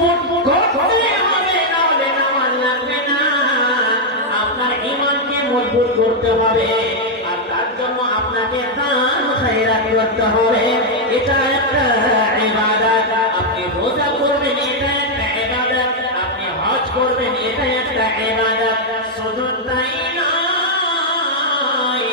মজবুত করতে হবে, নাহলে নামাজ লাগবে না। আপনার ঈমানকে মজবুত করতে হবে, আর তার জন্য আপনাকে দান খায়রাত করতে হবে। এটা একটা ইবাদত। আপনি রোজা করবেন, এটা একটা ইবাদত। আপনি হজ করবেন, এটা একটা ইবাদত। শুধু তাই নয়,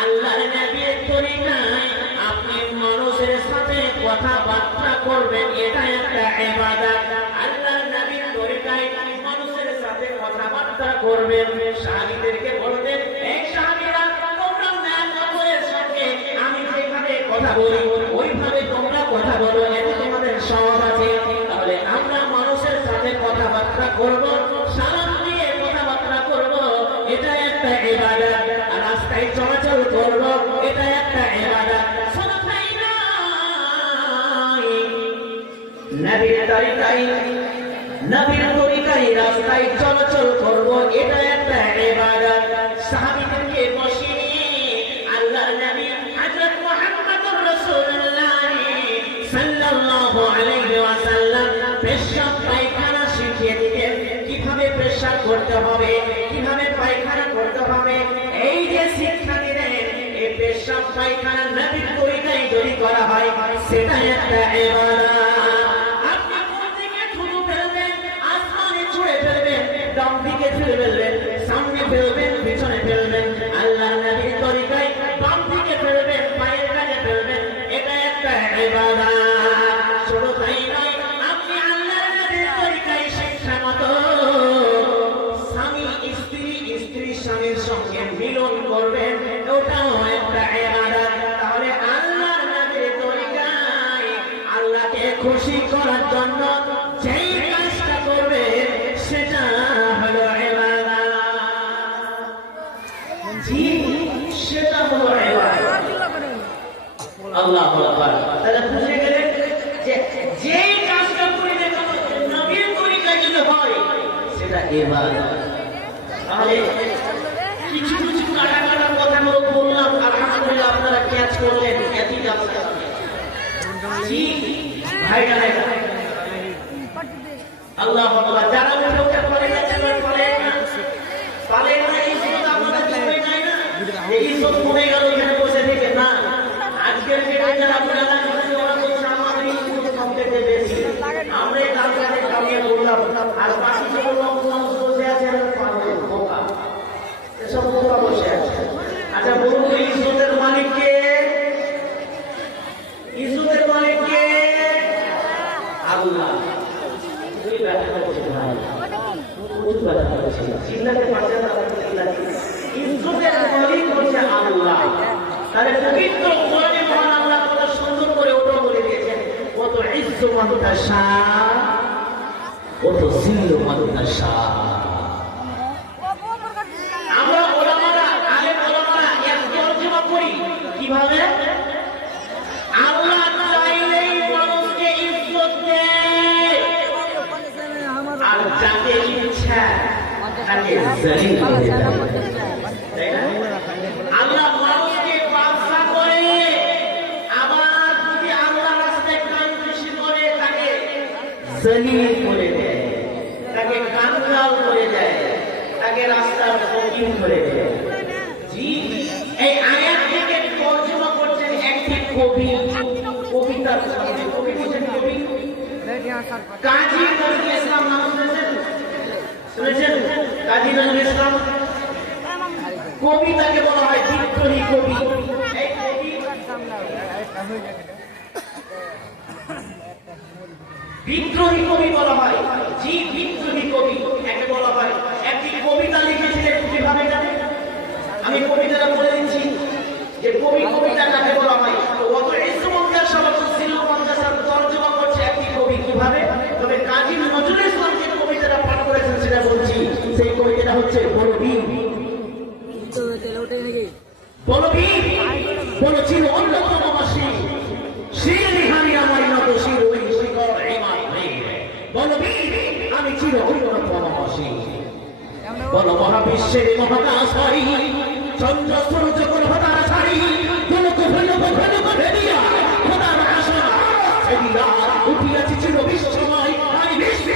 আল্লাহর নবীর তরিকায় আপনি মানুষের সাথে কথাবার্তা করবেন, এটা একটা ইবাদত। আল্লাহর নবীর তরিকায় মানুষের সাথে কথাবার্তা করবেন। সাহাবীদেরকে বলতেন, এই সাহাবীরা, তোমরা নেককারের সঙ্গে আমি যেভাবে কথা বলি ওইভাবে তোমরা কথা বলো, এতে তোমাদের সওয়াব আছে। তাহলে আমরা মানুষের সাথে কথাবার্তা করব, সালাম দিয়ে কথাবার্তা করব, এটা একটা ইবাদত। আর রাস্তায় চলাচল করব, এটা একটা ইবাদত। শুধু তাই নয়, নবীর তরিকায় রাস্তায় চলাচল করব, এটা একটা ইবাদত। সাহাবীদেরকে বসিয়ে নিয়ে আল্লাহর নবী হযরত মুহাম্মদুর রাসূলুল্লাহ সাল্লাল্লাহু আলাইহি ওয়াসাল্লাম পেশাব পায়খানা শিখিয়ে দিতেন, কিভাবে পেশাব করতে হবে, কিভাবে পায়খানা করতে হবে। এই যে শিক্ষা দিলেন, এই পেশাব পায়খানা নবীর তরিকায় যদি করা হয়, সেটা একটা ইবাদত। আপনি কোন দিকে থুতু ফেলবেন, আসমানে ছুঁড়ে ফেলবেন, ডান দিকে ছুঁড়ে ফেলবেন, সামনে ফেলবেন, পিছনে ফেলবেন। আল্লাহর নবীর তরিকায় বাম দিকে ফেলবেন, পায়ের কাছে ফেলবেন, এটা একটা ইবাদত। শুধু তাই নয়, আপনি আল্লাহর নবীর তরিকায় শিক্ষা মতো স্বামী স্ত্রীর স্বামীর সঙ্গে মিলন করবেন, ওটাও একটা ইবাদত। তাহলে আল্লাহর নবীর তরিকায় আল্লাহকে খুশি করার জন্য যেই কাজটা করবে সেটা হলো ইবাদত। জি, সেটা হলো ইবাদত। আল্লাহু আকবার। তাহলে বুঝে গেলেন যে যেই কাজটা করলে নবীর তরিকায় যদি হয় সেটা ইবাদত। তাহলে কিছু কিছু কাটা কাটা কথাগুলো বললাম, আলহামদুলিল্লাহ আপনারা ক্যাচ করলেন। এতই যাচ্ছে জি ভাইরা, আল্লাহু আকবার। যারা উঠে পড়ে গেছে পালে না, ইজ্জত আপনাদের চলে যায় না, এই ইজ্জত কমে গেল এখানে বসে থেকে না। আজকের দিনে যারা আপনারা ওরা বলছে আমাদের ইজ্জত কমতে বেশি, আমরা এই দাঁড়াতে কামিয়ে বললাম, আর বাকি যে লোক বসে আছে বোকা, এসব বোকা বসে আছে। আচ্ছা বলুন তো, ইজ্জতের মালিক কে? ইজ্জতের মালিক কে? আল্লাহ। চিল্লাতে পারছেন না? ইজ্জতের মালিক হচ্ছে আল্লাহ। তাহলে পবিত্র কোরআনে মহান আল্লাহ কত সুন্দর করে ওটা বলে দিয়েছেন, কত ইজ্জু মান তাশা কত জিল্লু মান তাশা। আমরা ওলামারা, আলেম ওলামারা এক তরজমা করি কিভাবে? আল্লাহ চাইলেই মানুষকে ইজ্জত দেয়, আর যাকে ইচ্ছা তাকে জলিল করে দেয়। আল্লাহ মানুষকে বাদশা করে, আবার যদি আল্লাহ রাস্তায় কান খুশি করে তাকে জলিল করে দেয়, তাকে কাঙ্গাল করে দেয়, তাকে রাস্তার ফকির করে দেয়। জি, এই আয়াত থেকে তরজমা করছেন একটি কবি, কবিতার সাথে। কবি বলছেন, কবি কাজী নজরুল ইসলাম নাম শুনেছেন? শুনেছেন কাজী নজরুল ইসলাম? কবিতাকে বলা হয় বিদ্রোহী কবি। এই কবি বিদ্রোহী কবি বলা হয়। জি, বিদ্রোহী কবি একে বলা হয়। একটি কবিতা লিখেছিলেন, কিভাবে জানেন? আমি কবিতাটা বলে দিচ্ছি যে কবিতা কাকে বলা হয়। তো অত ইসলামকে সবাই সিলমানদাসার তরজমা করছে একটি কবি কিভাবে। তবে কাজী নজরুল ইসলাম যে কবিতাটা পাঠ করেছেন সেটা বলছি। সেই কবিতাটা হচ্ছে বলবীর। বলবীর বলেছিল, অন্যতম বাসী শির নিহারি আমার নত শির ওই শিকর ইমান নেই। বলবীর আমি চির অন্যতম বাসী। বল মহাবিশ্বের মহাকাশ হরি, চন্দ্র সূর্য কোন হতার ছাড়ি, গোলক ভৈরব ভৈরব ভেদিয়া খোদার আশা এদিয়া উঠিয়াছি চির বিশ্বময়। আমি বিশ্ব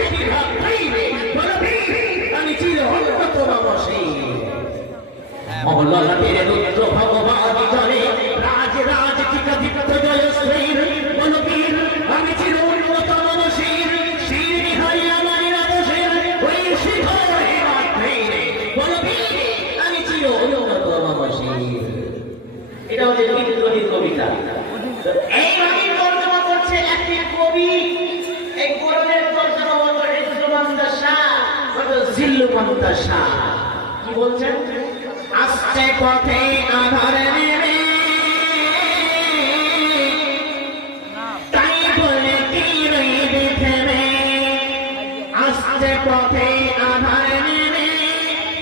ললাটের রুদ্র ভগবান জনে রাজ রাজ টিকা টিকা জয় শ্রীর বলবীর আমি চির উন্নত মনশীর শির নিহাই আমার আদর্শের ওই শিখর হেমাধৈরে বলবীর আমি চির উন্নত মনশীর। এটা হচ্ছে বিদ্রোহীর কবিতা। এইভাবে তর্জমা করছে একটি কবি। এই কোরআনের তর্জমা হলো ইজ্জুমান্তা শাহ অথবা জিল্লুমান্তা শাহ। কি বলছেন? আসছে পথে আধার নেমে তাই বলে কি রইবে থেমে, আসছে পথে আধার নেমে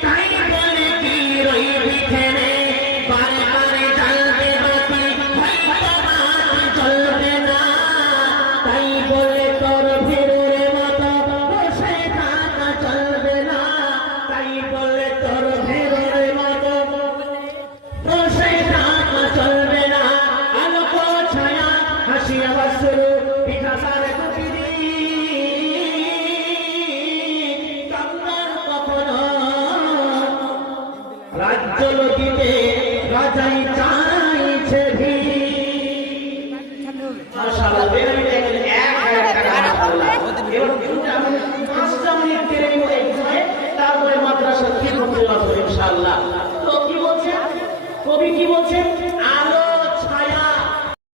তাই বলে কি রইবে থেমে, বারে বারে জ্বলবে বাতি হয়তো বাতি জ্বলবে না, তাই বলে তোর ভিড়ের মতো বসে থাকা চলবে না, তাই বলে তোর ভিড়ের মতো বসে থাকা চলবে না। আলোক ছায়া হাসিয়া বাসরু বিকাশার কপিরি কান্নার কখনো রাজ্য লতিতে রাজাই